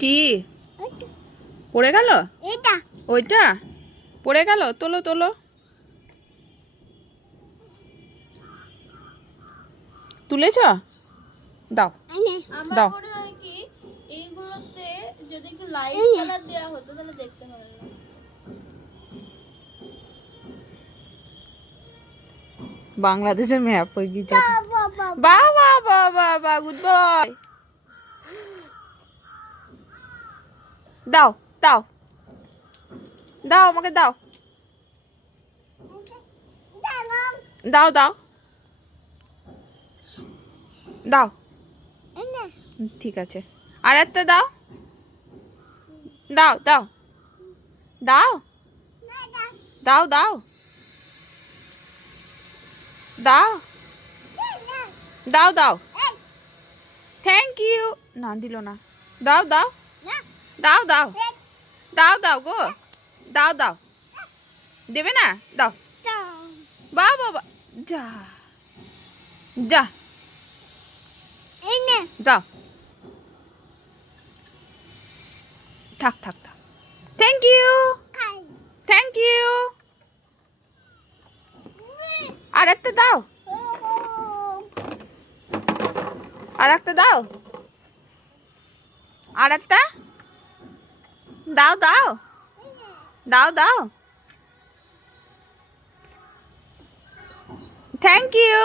কি পড়ে গেল? ওইটা পড়ে গেল। তোলো তোলো, তুলেছ? দাও দাও। মনে হয় কি এইগুলোতে যদি একটু লাইট কালার দেওয়া হতো তাহলে দেখতে ভালো লাগতো। বাংলাদেশের ম্যাপ হয়ে গেছে। বাহ বাহ বাহ বাহ বাহ, গুড বয়। দাও দাও দাও, আমাকে দাও দাও দাও দাও। ঠিক আছে, আর একটা দাও দাও দাও দাও দাও দাও দাও দাও দাও। Thank you. না দিল না। দাও দাও দাও দাও দাও দাও গো, দাও দাও। দেবে না? দাও। বাহ বাবা, যা যা দাও। থাক থাক থাক। Thank you thank you. আর একটা দাও, আর একটা দাও, আর একটা দাও দাও দাও দাও। Thank you.